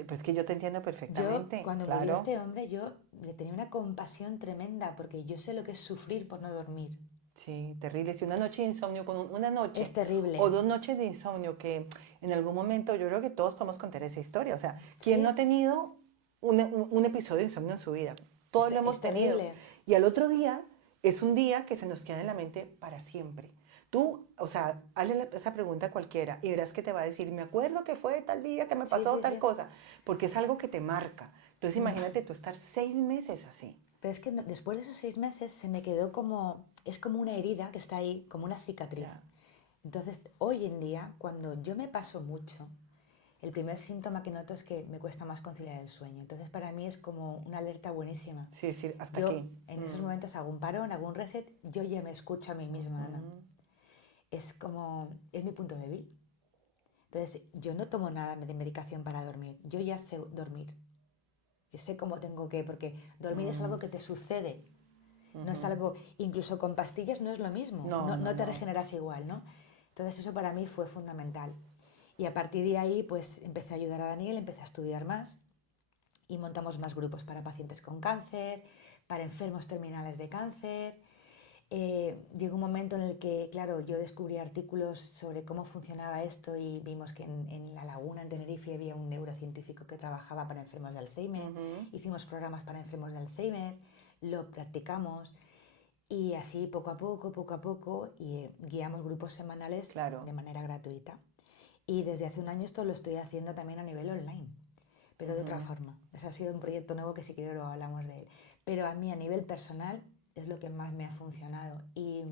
Pues que yo te entiendo Yo, perfectamente, cuando murió claro. este hombre, yo le tenía una compasión tremenda porque yo sé lo que es sufrir por no dormir. Sí, terrible. Si una noche de insomnio, una Es noche terrible. o dos noches de insomnio que en algún momento yo creo que todos podemos contar esa historia. O sea, ¿quién no ha Sí, tenido un episodio de insomnio en su vida? Todos lo es hemos tenido. terrible. Y al otro día es un día que se nos queda en la mente para siempre. Tú, o sea, hazle esa pregunta a cualquiera y verás que te va a decir, me acuerdo que fue tal día que me Sí, pasó sí, tal sí. cosa, porque es algo que te marca. Entonces Mm. imagínate tú estar 6 meses así. Pero es que después de esos 6 meses se me quedó como, es como una herida que está ahí, como una cicatriz. Ya. Entonces, hoy en día, cuando yo me paso mucho, el primer síntoma que noto es que me cuesta más conciliar el sueño. Entonces, para mí es como una alerta buenísima. Sí, sí, hasta Yo aquí. en esos momentos hago un parón, hago un reset, yo ya me escucho a mí misma, Ana. Ujú. Es como, es mi punto débil. Entonces, yo no tomo nada de medicación para dormir. Yo ya sé dormir. Yo sé cómo tengo que, porque dormir es Mm, algo que te sucede. No es ujú. algo, incluso con pastillas no es lo mismo. No, No, no, no te no. regeneras igual, ¿no? Entonces, eso para mí fue fundamental. Y a partir de ahí, pues empecé a ayudar a Daniel, empecé a estudiar más y montamos más grupos para pacientes con cáncer, para enfermos terminales de cáncer. Llegó un momento en el que, claro, yo descubrí artículos sobre cómo funcionaba esto y vimos que en La Laguna, en Tenerife, había un neurocientífico que trabajaba para enfermos de Alzheimer. Ujú. Hicimos programas para enfermos de Alzheimer, lo practicamos y así poco a poco, y guiamos grupos semanales Claro. de manera gratuita. Y desde hace un año esto lo estoy haciendo también a nivel online, pero de otra Ujú. forma. Eso ha sido un proyecto nuevo que si quieres lo hablamos de él. Pero a mí a nivel personal es lo que más me ha funcionado y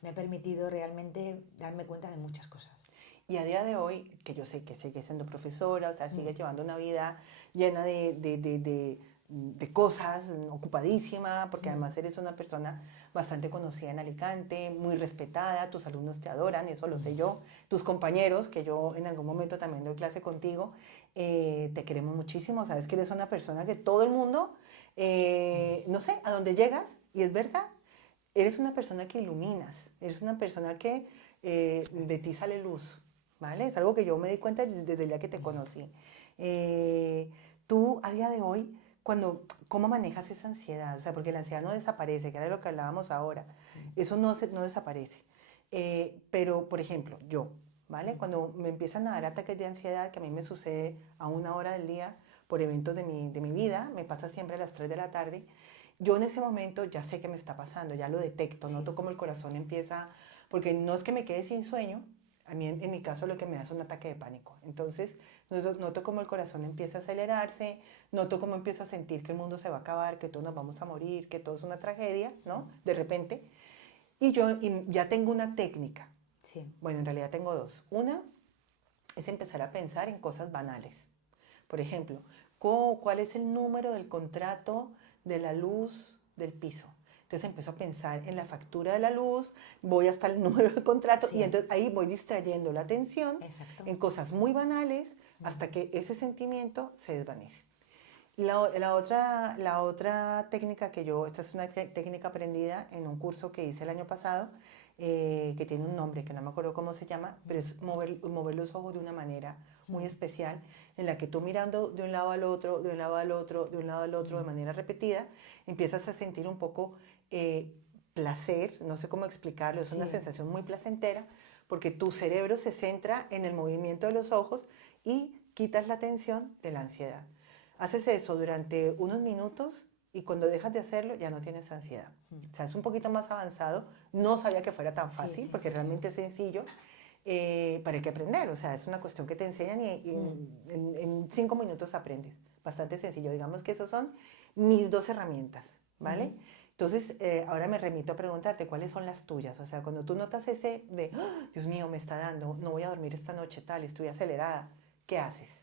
me ha permitido realmente darme cuenta de muchas cosas. Y a día de hoy, que yo sé que sigue siendo profesora, o sea, Mm. sigue llevando una vida llena de cosas, ocupadísima, porque Mm. además eres una persona bastante conocida en Alicante, muy respetada, tus alumnos te adoran, eso lo sé yo, tus compañeros, que yo en algún momento también doy clase contigo, te queremos muchísimo, sabes que eres una persona que todo el mundo, no sé, a donde llegas, y es verdad, eres una persona que iluminas, eres una persona que de ti sale luz, ¿vale? Es algo que yo me di cuenta desde el día que te conocí. Tú a día de hoy, ¿cómo manejas esa ansiedad? O sea, porque la ansiedad no desaparece, que era lo que hablábamos ahora, eso no desaparece. Pero, por ejemplo, yo, ¿vale? Cuando me empiezan a dar ataques de ansiedad, que a mí me sucede a una hora del día, por eventos de mi vida, me pasa siempre a las 3 de la tarde, yo en ese momento ya sé qué me está pasando, ya lo detecto, Sí. noto como el corazón empieza, porque no es que me quede sin sueño, a mí en mi caso lo que me da es un ataque de pánico. Entonces noto como el corazón empieza a acelerarse, noto como empiezo a sentir que el mundo se va a acabar, que todos nos vamos a morir, que todo es una tragedia, ¿no? De repente. Y ya tengo una técnica. Sí. Bueno, en realidad tengo dos. Una es empezar a pensar en cosas banales. Por ejemplo, buscó cuál es el número del contrato de la luz del piso. Entonces empiezo a pensar en la factura de la luz, voy hasta el número del contrato Sí. y entonces ahí voy distrayendo la atención Exacto. en cosas muy banales hasta que ese sentimiento se desvanece. La otra técnica esta es una técnica aprendida en un curso que hice el año pasado, que tiene un nombre que no me acuerdo cómo se llama, pero es mover los ojos de una manera muy especial, en la que tú mirando de un lado al otro, de un lado al otro, de un lado al otro, de manera repetida, empiezas a sentir un poco placer, no sé cómo explicarlo, es una sensación muy placentera, porque tu cerebro se centra en el movimiento de los ojos y quitas la tensión de la ansiedad. Haces eso durante unos minutos y cuando dejas de hacerlo ya no tienes ansiedad. O sea, es un poquito más avanzado. No sabía que fuera tan fácil porque realmente es sencillo, pero hay que aprender. O sea, es una cuestión que te enseñan y en 5 minutos aprendes. Bastante sencillo. Digamos que esas son mis 2 herramientas, ¿vale? Entonces, ahora me remito a preguntarte cuáles son las tuyas. O sea, cuando tú notas ese de, ¡oh, Dios mío, me está dando, no voy a dormir esta noche, tal, estoy acelerada, ¿qué haces?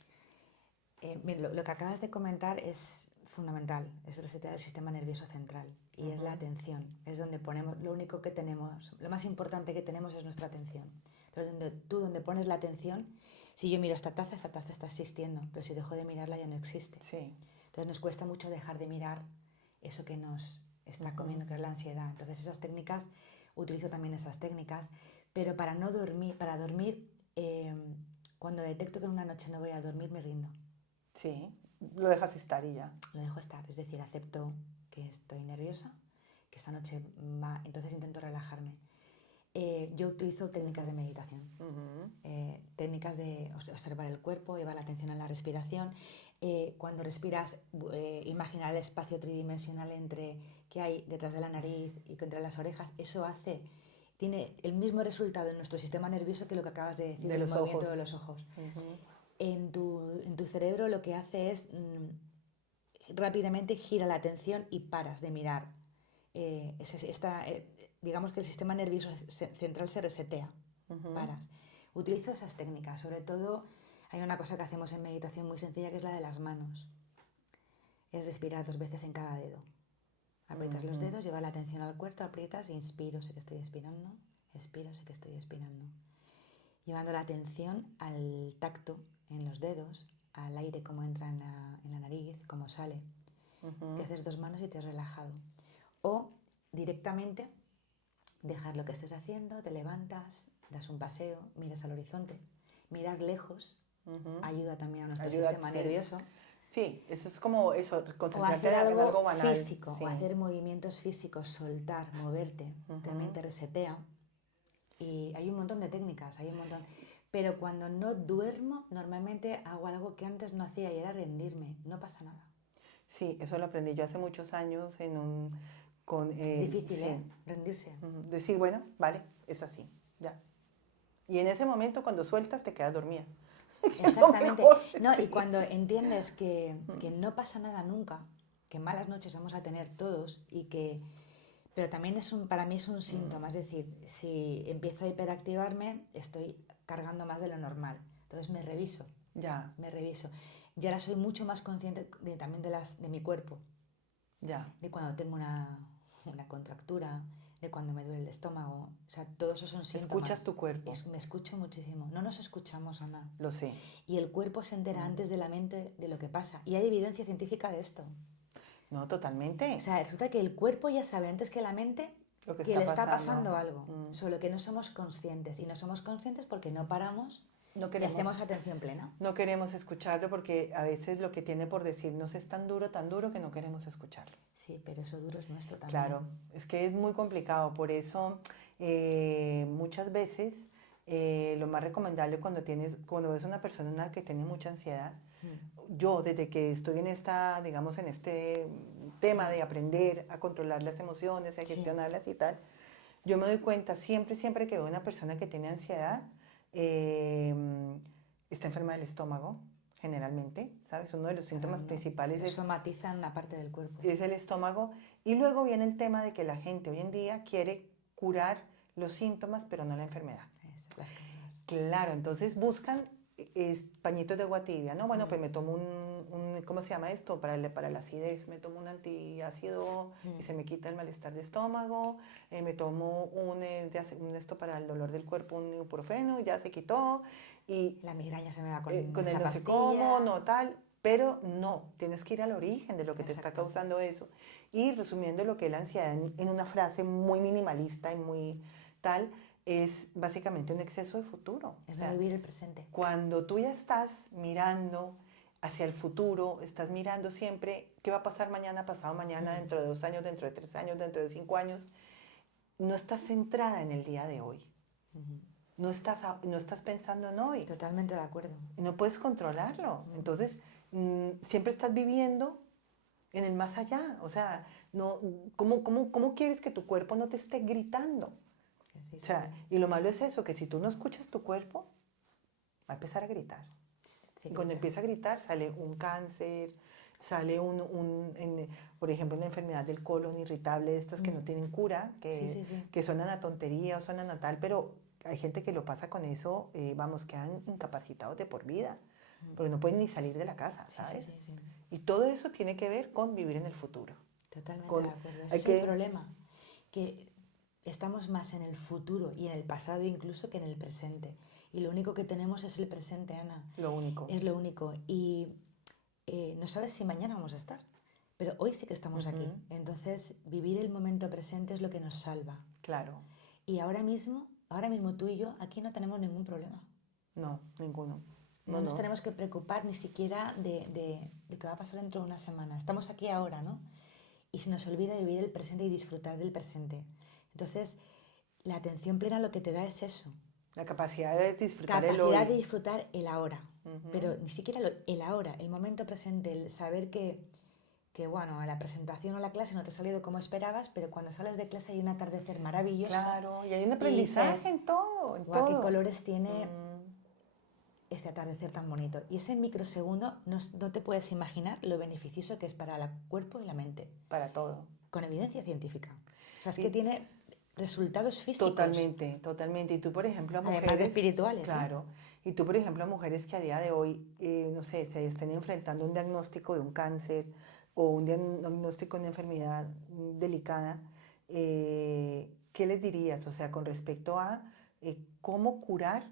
Mira, lo que acabas de comentar es fundamental, es resetear el sistema nervioso central y es la atención, es donde ponemos, lo único que tenemos, lo más importante que tenemos es nuestra atención. Entonces, donde pones la atención, si yo miro esta taza está existiendo, pero si dejo de mirarla ya no existe. Sí. Entonces nos cuesta mucho dejar de mirar eso que nos está comiendo, que es la ansiedad. Entonces esas técnicas, utilizo también esas técnicas, pero para no dormir, para dormir, cuando detecto que en una noche no voy a dormir, me rindo. Sí, lo dejas estar y ya. Lo dejo estar, es decir, acepto que estoy nerviosa, que esta noche va, entonces intento relajarme. Yo utilizo técnicas de meditación, técnicas de observar el cuerpo, llevar la atención a la respiración. Cuando respiras, imaginar el espacio tridimensional que hay detrás de la nariz y entre las orejas, eso tiene el mismo resultado en nuestro sistema nervioso que lo que acabas de decir del movimiento de los ojos. En tu cerebro lo que hace es rápidamente gira la atención y paras de mirar. Digamos que el sistema nervioso central se resetea, paras. Utilizo esas técnicas, sobre todo hay una cosa que hacemos en meditación muy sencilla que es la de las manos. Es respirar 2 veces en cada dedo. Aprietas los dedos, llevas la atención al cuerpo, aprietas, inspiro, sé que estoy expirando, expiro, sé que estoy expirando. Llevando la atención al tacto en los dedos, al aire como entra en la nariz, como sale. Te haces 2 manos y te has relajado. O directamente dejar lo que estés haciendo, te levantas, das un paseo, miras al horizonte. Mirar lejos ayuda también a nuestro sistema nervioso. Sí, eso es como eso, concentrarte en algo banal. Físico, o hacer movimientos físicos, soltar, moverte, también te resetea. Y hay un montón de técnicas, hay un montón. Pero cuando no duermo, normalmente hago algo que antes no hacía y era rendirme. No pasa nada. Sí, eso lo aprendí yo hace muchos años es difícil, ¿eh? Rendirse. Decir, bueno, vale, es así, ya. Y en ese momento, cuando sueltas, te quedas dormida. Exactamente. No, y cuando entiendes que no pasa nada nunca, que malas noches vamos a tener todos pero también para mí es un síntoma, es decir, si empiezo a hiperactivarme, estoy cargando más de lo normal. Entonces me reviso. Ya. Me reviso. Y ahora soy mucho más consciente también de mi cuerpo. Ya. De cuando tengo una contractura, de cuando me duele el estómago. O sea, todos esos son síntomas. Escuchas tu cuerpo. Me escucho muchísimo. No nos escuchamos, Ana. Lo sé. Y el cuerpo se entera antes de la mente de lo que pasa. Y hay evidencia científica de esto. No, totalmente. O sea, resulta que el cuerpo ya sabe antes que la mente que le está pasando algo. Solo que no somos conscientes. Y no somos conscientes porque no paramos y hacemos atención plena. No queremos escucharlo porque a veces lo que tiene por decirnos es tan duro que no queremos escucharlo. Sí, pero eso duro es nuestro también. Claro, es que es muy complicado. Por eso muchas veces lo más recomendable cuando ves una persona que tiene mucha ansiedad, yo desde que estoy en este tema de aprender a controlar las emociones, a gestionarlas y tal, yo me doy cuenta siempre que veo una persona que tiene ansiedad, está enferma del estómago, generalmente, ¿sabes? Uno de los síntomas principales somatiza en una parte del cuerpo. Es el estómago. Y luego viene el tema de que la gente hoy en día quiere curar los síntomas, pero no la enfermedad. Las causas. Claro, entonces buscan es pañitos de agua tibia, ¿no? Bueno, pues me tomo ¿cómo se llama esto? Para la acidez, me tomo un antiácido y se me quita el malestar de estómago, me tomo esto para el dolor del cuerpo, un ibuprofeno, ya se quitó, y La migraña se me va con el esta no sé pastilla. cómo, no tal, pero no, tienes que ir al origen de lo que te está Exacto. causando eso. Y resumiendo lo que es la ansiedad en una frase muy minimalista y muy tal, es básicamente un exceso de futuro. Es O no sea, vivir el presente. cuando tú ya estás mirando hacia el futuro, estás mirando siempre qué va a pasar mañana, pasado mañana, dentro de 2 años, dentro de 3 años, dentro de 5 años, no estás centrada en el día de hoy. No estás pensando en hoy. Totalmente de acuerdo. Y no puedes controlarlo. Entonces, siempre estás viviendo en el más allá. O sea, no, ¿cómo quieres que tu cuerpo no te esté gritando? Sí, O sea, y lo malo es eso, que si tú no escuchas tu cuerpo, va a empezar a gritar. Y cuando empieza a gritar sale un cáncer, sale por ejemplo, una enfermedad del colon irritable, estas que no tienen cura, que suenan a tontería o suenan a tal, pero hay gente que lo pasa con eso, vamos, quedan incapacitados de por vida, porque no pueden ni salir de la casa, ¿sabes? Y todo eso tiene que ver con vivir en el futuro. Totalmente de acuerdo. Ese es el problema, que estamos más en el futuro y en el pasado incluso que en el presente. Y lo único que tenemos es el presente, Ana. Lo único. Es lo único. Y no sabes si mañana vamos a estar, pero hoy sí que estamos aquí. Entonces, vivir el momento presente es lo que nos salva. Claro. Y ahora mismo tú y yo, aquí no tenemos ningún problema. No, ninguno. No nos tenemos que preocupar ni siquiera de qué va a pasar dentro de una semana. Estamos aquí ahora, ¿no? Y se nos olvida vivir el presente y disfrutar del presente. Entonces, la atención plena lo que te da es eso. La capacidad de disfrutar el hoy. Capacidad de disfrutar el ahora. Pero ni siquiera el ahora, el momento presente, el saber que, bueno, la presentación o la clase no te ha salido como esperabas, pero cuando sales de clase hay un atardecer maravilloso. Claro, y hay un aprendizaje en todo. ¿Qué colores tiene este atardecer tan bonito? Y ese microsegundo no te puedes imaginar lo beneficioso que es para el cuerpo y la mente. Para todo. Con evidencia científica. O sea, es que tiene resultados físicos. Totalmente, totalmente. Y tú, por ejemplo, a mujeres... Además de espirituales. Claro. Y tú, por ejemplo, a mujeres que a día de hoy, no sé, se estén enfrentando un diagnóstico de un cáncer o un diagnóstico de una enfermedad delicada, ¿qué les dirías? O sea, con respecto a cómo curar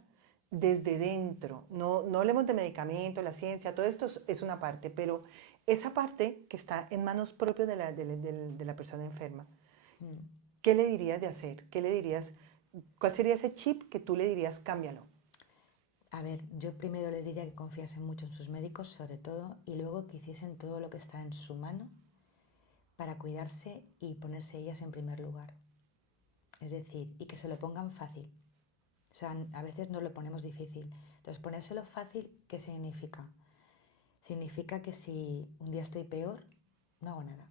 desde dentro. No hablemos de medicamento, la ciencia, todo esto es una parte, pero esa parte que está en manos propias de la persona enferma. ¿Qué le dirías de hacer? ¿Qué le dirías? ¿Cuál sería ese chip que tú le dirías, cámbialo? A ver, yo primero les diría que confiasen mucho en sus médicos, sobre todo, y luego que hiciesen todo lo que está en su mano para cuidarse y ponerse ellas en primer lugar. Es decir, y que se lo pongan fácil. O sea, a veces nos lo ponemos difícil. Entonces, ponérselo fácil, ¿qué significa? Significa que si un día estoy peor, no hago nada.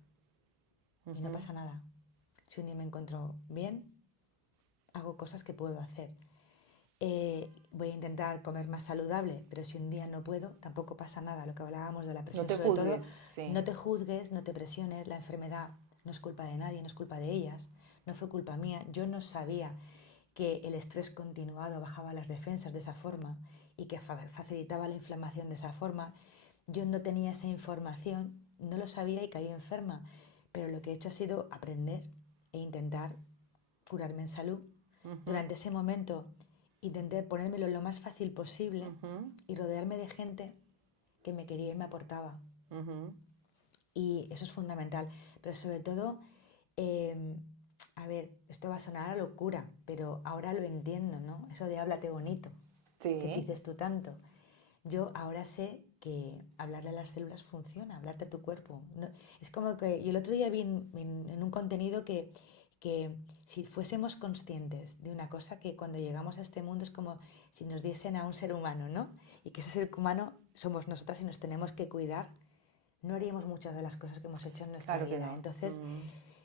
Y no pasa nada. Si un día me encuentro bien, hago cosas que puedo hacer. Voy a intentar comer más saludable, pero si un día no puedo, tampoco pasa nada. Lo que hablábamos de la presión, no te sobre juzgues, todo, sí. no te juzgues, no te presiones. La enfermedad no es culpa de nadie, no es culpa de ellas, no fue culpa mía. Yo no sabía que el estrés continuado bajaba las defensas de esa forma y que facilitaba la inflamación de esa forma. Yo no tenía esa información, no lo sabía y caí enferma, pero lo que he hecho ha sido aprender e intentar curarme en salud. Durante ese momento intenté ponérmelo lo más fácil posible y rodearme de gente que me quería y me aportaba. Y eso es fundamental. Pero sobre todo, a ver, esto va a sonar a locura, pero ahora lo entiendo, ¿no? Eso de háblate bonito, que dices tú tanto. Yo ahora sé que hablarle a las células funciona, hablarte a tu cuerpo. No, es como que yo el otro día vi en un contenido que si fuésemos conscientes de una cosa, que cuando llegamos a este mundo es como si nos diesen a un ser humano, ¿no? Y que ese ser humano somos nosotras y nos tenemos que cuidar, no haríamos muchas de las cosas que hemos hecho en nuestra vida. No. Entonces,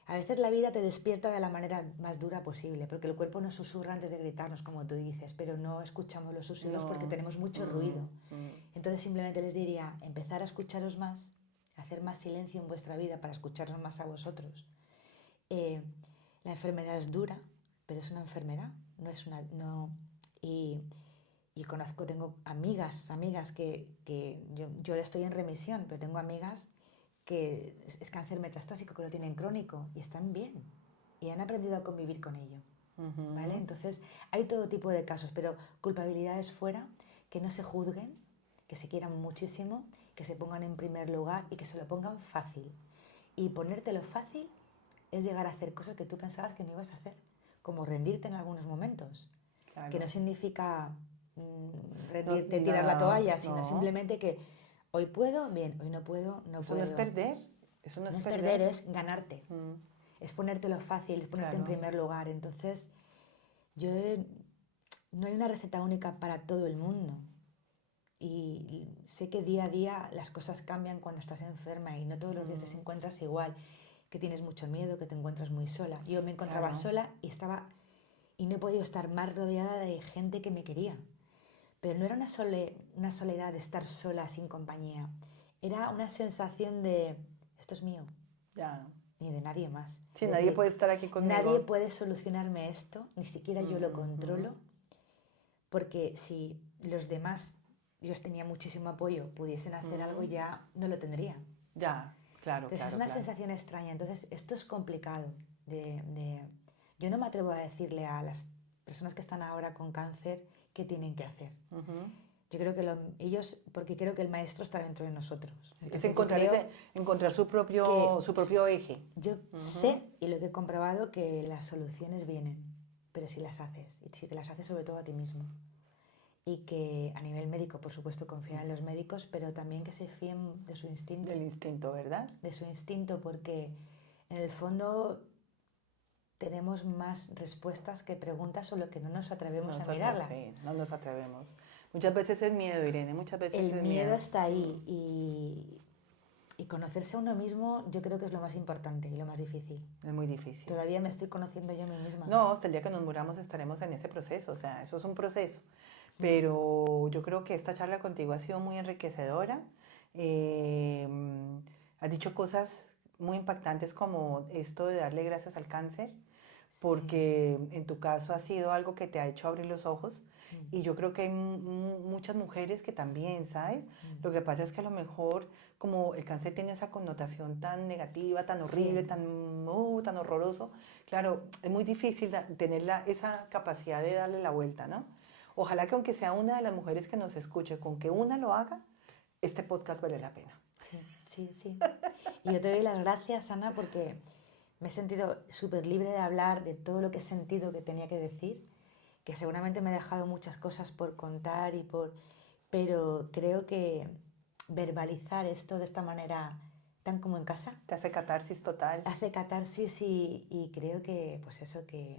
a veces la vida te despierta de la manera más dura posible, porque el cuerpo nos susurra antes de gritarnos, como tú dices, pero no escuchamos los susurros porque tenemos mucho ruido. Entonces simplemente les diría, empezar a escucharos más, hacer más silencio en vuestra vida para escucharos más a vosotros. La enfermedad es dura, pero es una enfermedad, no es una... No, y y conozco, tengo amigas que yo estoy en remisión, pero tengo amigas que es cáncer metastásico, que lo tienen crónico y están bien y han aprendido a convivir con ello. ¿Vale? Entonces, hay todo tipo de casos, pero culpabilidades fuera, que no se juzguen, que se quieran muchísimo, que se pongan en primer lugar y que se lo pongan fácil. Y ponértelo fácil es llegar a hacer cosas que tú pensabas que no ibas a hacer, como rendirte en algunos momentos, Claro. que no significa rendirte, tirar la toalla, sino simplemente que hoy puedo, bien, hoy no puedo, no Eso puedo. no es perder, eso no No es es perder, es ganarte. Mm. Es ponértelo fácil, es ponerte en Claro. primer lugar. Entonces, no hay una receta única para todo el mundo. Y sé que día a día las cosas cambian cuando estás enferma y no todos los días te encuentras igual, que tienes mucho miedo, que te encuentras muy sola. Yo me encontraba Claro. sola y no he podido estar más rodeada de gente que me quería. Pero no era una soledad de estar sola sin compañía. Era una sensación de, esto es mío. Ya. Ni de nadie más. Sí, Es nadie decir, puede estar aquí conmigo. nadie puede solucionarme esto, ni siquiera yo lo controlo, porque si los demás, yo tenía muchísimo apoyo, pudiesen hacer algo, ya no lo tendría. Ya, claro, Entonces claro, es una claro. sensación extraña. Entonces esto es complicado. Yo no me atrevo a decirle a las personas que están ahora con cáncer qué tienen que hacer. Yo creo que porque creo que el maestro está dentro de nosotros. Es encontrar su propio eje. Yo sé, y lo que he comprobado, que las soluciones vienen, pero si las haces, y si te las haces sobre todo a ti mismo. Y que a nivel médico, por supuesto, confiar en los médicos, pero también que se fíen de su instinto. Del instinto, ¿verdad? De su instinto, porque en el fondo tenemos más respuestas que preguntas, solo que no nos atrevemos a mirarlas. Sí, no nos atrevemos. Muchas veces es miedo, Irene, muchas veces El es miedo está ahí y conocerse a uno mismo yo creo que es lo más importante y lo más difícil. Es muy difícil. Todavía me estoy conociendo yo a mí misma. No, hasta el día que nos muramos estaremos en ese proceso, o sea, eso es un proceso. Pero yo creo que esta charla contigo ha sido muy enriquecedora. Eh, Has dicho cosas muy impactantes como esto de darle gracias al cáncer, porque en tu caso ha sido algo que te ha hecho abrir los ojos. Y yo creo que hay muchas mujeres que también, ¿sabes? Lo que pasa es que a lo mejor, como el cáncer tiene esa connotación tan negativa, tan horrible, tan horroroso, claro, es muy difícil tener esa capacidad de darle la vuelta, ¿no? Ojalá que aunque sea una de las mujeres que nos escuche, con que una lo haga, este podcast vale la pena. Sí, sí, sí. Y yo te doy las gracias, Ana, porque me he sentido súper libre de hablar de todo lo que he sentido que tenía que decir, que seguramente me he dejado muchas cosas por contar pero creo que verbalizar esto de esta manera tan como en casa Te hace catarsis total. hace catarsis y creo que pues eso que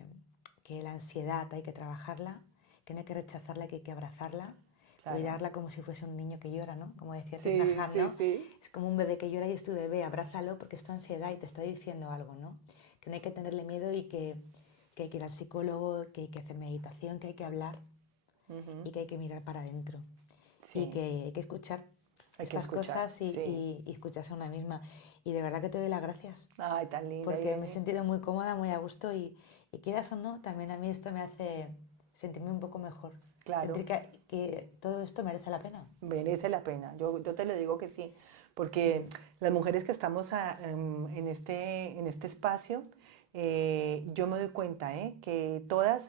la ansiedad hay que trabajarla, que no hay que rechazarla, que hay que abrazarla, Claro. cuidarla como si fuese un niño que llora, ¿no? Como decía Sí, Tina Han, ¿no? sí. Es como un bebé que llora y es tu bebé, abrázalo porque es tu ansiedad y te está diciendo algo, ¿no? Que no hay que tenerle miedo y que hay que ir al psicólogo, que hay que hacer meditación, que hay que hablar y que hay que mirar para adentro. Sí. Y que hay que escuchar estas cosas y escucharse a una misma. Y de verdad que te doy las gracias. Ay, tan linda. Porque Irene. me he sentido muy cómoda, muy a gusto y quieras o no, también a mí esto me hace sentirme un poco mejor. Claro. Sentir que todo esto merece la pena. Merece la pena, yo te lo digo que sí, porque las mujeres que estamos en este espacio, yo me doy cuenta que todas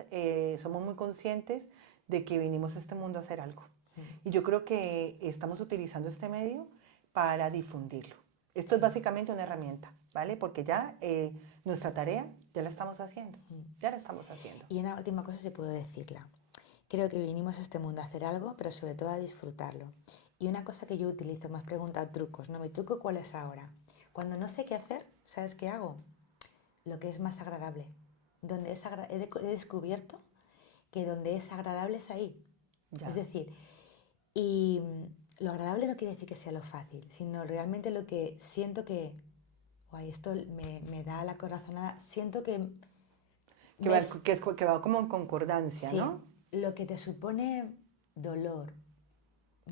somos muy conscientes de que vinimos a este mundo a hacer algo. Y yo creo que estamos utilizando este medio para difundirlo. Esto es básicamente una herramienta, ¿vale? Porque ya nuestra tarea ya la estamos haciendo, ya la estamos haciendo. Y una última cosa si puedo decirla. Creo que vinimos a este mundo a hacer algo, pero sobre todo a disfrutarlo. Y una cosa que yo utilizo, me has preguntado trucos, ¿no? ¿Mi truco cuál es ahora? Cuando no sé qué hacer, ¿sabes qué hago? Lo que es más agradable. He descubierto que donde es agradable es ahí. Ya. Es decir, y lo agradable no quiere decir que sea lo fácil, sino realmente lo que siento que, guay, esto me da la corazonada, siento que va como en concordancia, sí, ¿no? Lo que te supone dolor,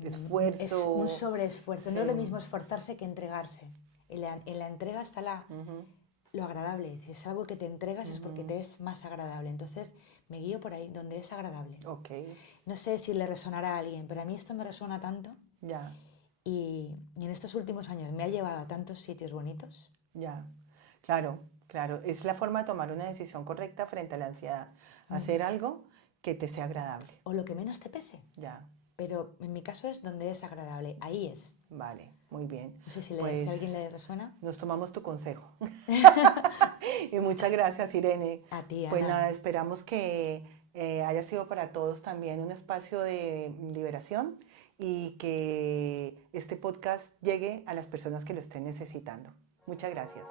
esfuerzo. Es un sobreesfuerzo. Sí. No es lo mismo esforzarse que entregarse. En la entrega está lo agradable. Si es algo que te entregas es porque te es más agradable. Entonces me guío por ahí, donde es agradable. Ok, No sé si le resonará a alguien, pero a mí esto me resuena tanto ya, y en estos últimos años me ha llevado a tantos sitios bonitos. ya. Claro, claro. Es la forma de tomar una decisión correcta frente a la ansiedad. Mm. Hacer algo que te sea agradable. O lo que menos te pese. Ya, Pero en mi caso es donde es agradable. Ahí es. vale, muy bien. No sé si, si Pues a alguien le resuena. nos tomamos tu consejo. Y muchas gracias, Irene. A ti, Pues Ana. nada, esperamos que haya sido para todos también un espacio de liberación y que este podcast llegue a las personas que lo estén necesitando. Muchas gracias.